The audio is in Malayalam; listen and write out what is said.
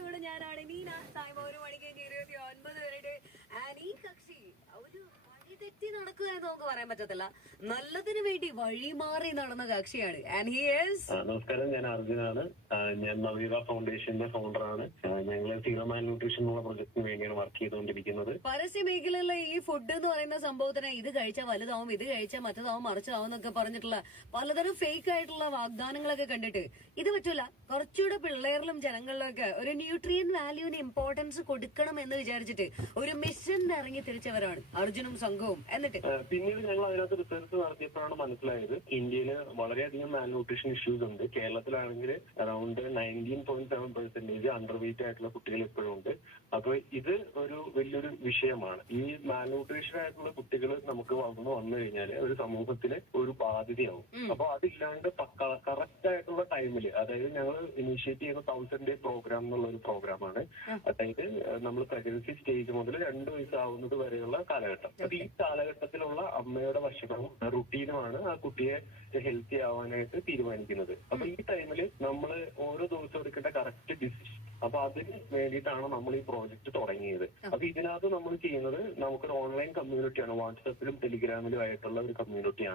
കൂടെ ഞാനാണ് നീന. ടൈം 1 മണിക്ക് 29 വരെ. ആൻഡ് ഈ കക്ഷി ഒരു വഴി തെറ്റി നടക്കുക എന്ന് നമുക്ക് പറയാൻ പറ്റത്തില്ല. നല്ലതിനു വേണ്ടി വഴി മാറി നടന്ന കക്ഷിയാണ്. ആൻഡ് ഹി ഈസ് നമസ്കാരം, ഞാൻ അർജുനാണ്. ഞാൻ നവീത ഫൗണ്ടേഷന്റെ ഫൗണ്ടറാണ്. ഞങ്ങൾ സീറോ മാൽ ന്യൂട്രീഷൻ എന്നുള്ള പ്രൊജക്ടിന് വേണ്ടിയാണ് വർക്ക് ചെയ്തുകൊണ്ടിരിക്കുന്നത്. പരസ്യ മേഖലയിലെ ഈ ഫുഡ് എന്ന് പറയുന്ന സംഭവത്തിന് ഇത് കഴിച്ചാൽ വലുതാവും, ഇത് കഴിച്ചാൽ മറ്റേതാവും, മറിച്ചതാവും എന്നൊക്കെ പറഞ്ഞിട്ടുള്ള പലതരം ഫേക്ക് ആയിട്ടുള്ള വാഗ്ദാനങ്ങളൊക്കെ കണ്ടിട്ട് ഇത് പറ്റൂല, കുറച്ചുകൂടെ പിള്ളേരിലും ജനങ്ങളിലൊക്കെ ഒരു ന്യൂട്രിയൻ വാല്യൂവിന് ഇമ്പോർട്ടൻസ് കൊടുക്കണം എന്ന് വിചാരിച്ചിട്ട് ഒരു മിഷനിൽ ഇറങ്ങി തിരിച്ചവരാണ് അർജുനും സംഘവും. എന്നിട്ട് പിന്നീട് ഞങ്ങൾ അതിനകത്ത് റിസർച്ച് നടത്തിയപ്പോഴാണ് മനസ്സിലായത് ഇന്ത്യയിൽ വളരെയധികം മാൽ ന്യൂട്രീഷൻ ഇഷ്യൂസ് ഉണ്ട്. കേരളത്തിലാണെങ്കിൽ അറൌണ്ട് 19.7% അണ്ടർ വെയിറ്റ് ആയിട്ടുള്ള കുട്ടികൾ ഇപ്പോഴും ഉണ്ട്. അപ്പൊ ഇത് ഒരു വലിയൊരു വിഷയമാണ്. ഈ മാൽ ന്യൂട്രീഷൻ ആയിട്ടുള്ള കുട്ടികൾ നമുക്ക് വന്നു കഴിഞ്ഞാൽ ഒരു സമൂഹത്തിന് ഒരു ബാധ്യതയാവും. അപ്പൊ അതില്ലാണ്ട് കറക്റ്റ് ആയിട്ടുള്ള ടൈമില്, അതായത് ഞങ്ങൾ ഇനീഷ്യേറ്റ് ചെയ്യുന്ന 1000 ഡേ പ്രോഗ്രാം എന്നുള്ള ഒരു പ്രോഗ്രാമാണ്. അതായത് നമ്മൾ പ്രഗ്നൻസി സ്റ്റേജ് മുതൽ 2 വയസ്സാവുന്നത് വരെയുള്ള കാലഘട്ടം. അപ്പൊ ഈ കാലഘട്ടത്തിലുള്ള അമ്മയുടെ ഭക്ഷണവും റുട്ടീനുമാണ് ആ കുട്ടിയെ ഹെൽത്തി ആവാനായിട്ട് തീരുമാനിക്കുന്നത്. അപ്പൊ ഈ ടൈമിൽ നമ്മൾ ഓരോ ദിവസവും എടുക്കേണ്ട കറക്റ്റ് ഡിസിഷൻ, അപ്പൊ അതിന് വേണ്ടിയിട്ടാണ് നമ്മൾ ഈ പ്രോജക്ട് തുടങ്ങിയത്. അപ്പൊ ഇതിനകത്ത് നമ്മൾ ചെയ്യുന്നത് നമുക്കൊരു ഓൺലൈൻ കമ്മ്യൂണിറ്റിയാണ്. വാട്സാപ്പിലും ടെലിഗ്രാമിലും ആയിട്ടുള്ള ഒരു കമ്മ്യൂണിറ്റിയാണ്.